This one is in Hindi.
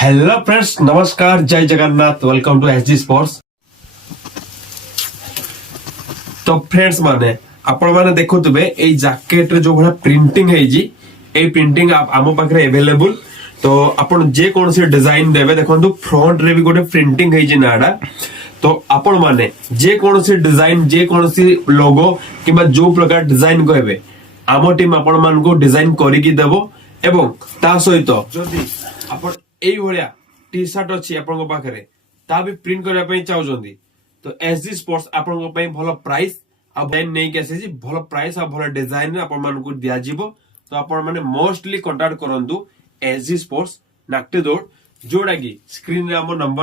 हेलो फ्रेंड्स नमस्कार जय Jagannath welcome to SG sports. तो फ्रेंड्स माने आपण माने देखुतबे ए जैकेट रे जो भला प्रिंटिंग है जी ए प्रिंटिंग आम पाखरे अवेलेबल। तो आपण जे कौन से डिजाइन देबे देखंतु फ्रंट रे भी गोटे प्रिंटिंग है जी नाडा। तो आपण माने जे कौन से डिजाइन जे कौन सी लोगो किबा जो प्रकार डिजाइन कहबे आम टीम आपण मान को डिजाइन करी की देबो एवं ता सहित जदी आपण एई भलिया टी शर्ट अछि आपन पाखरे ता भी प्रिंट करबा पई चाहउजंदी तो एसजी स्पोर्ट्स आपन पई भलो प्राइस आ डिजाइन नै के आसे भलो प्राइस आ भलो डिजाइन आपन मान को दिया जिवो। तो आपन माने मोस्टली कांटेक्ट करंतु एसजी स्पोर्ट्स नाक्टे दौड़ जोड़ा की स्क्रीन रे हमर नंबर